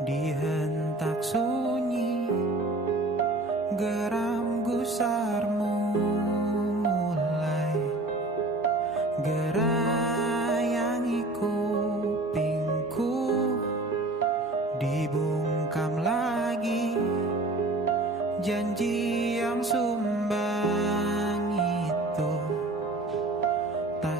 Dihentak sunyi, geram gusarmu mulai gerayangi kupingku. Dibungkam lagi janji yang sumbang itu tak